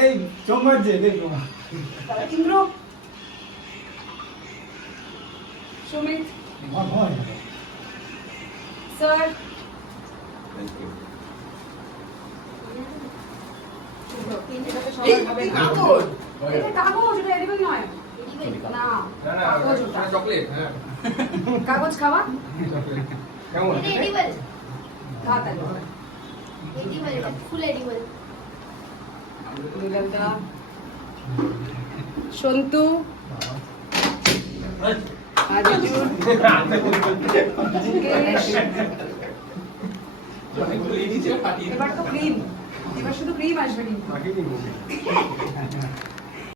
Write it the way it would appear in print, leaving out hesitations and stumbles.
এই চমৎকার যে দেখো ইন্দ্র সুমিত স্যার কাগজ খাওয়া সন্তু এবার তো ক্রিম, এবার শুধু ক্রিম আসবে কিন্তু